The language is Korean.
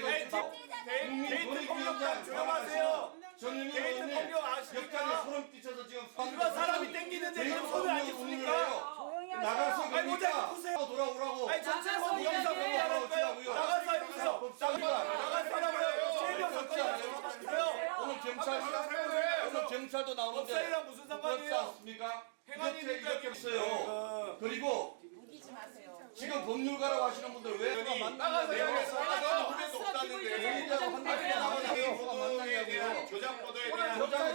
게이트 폭력단 조용하세요. 게이트 폭력 아십니까? 소름 끼쳐서 지금 누가 사람이 땡기는데 그럼 손을 안 짚습니까? 나가서 아니 모자이크 푸세요. 돌아오라고. 아니 전체 법무공사 법무하라니까요. 나가서 해보세요. 나가서 하라고요. 세명 가까이 오늘 경찰도 나오는데 법사위랑 무슨 상관이에요? 그렇지 않습니까? 이렇게 있어요. 그리고 우기지 마세요. 지금 법률가라고 하시는 분들 왜 나가서 해야겠어. 나가서 후배도 없다는데. 교장 보도에 대한 교장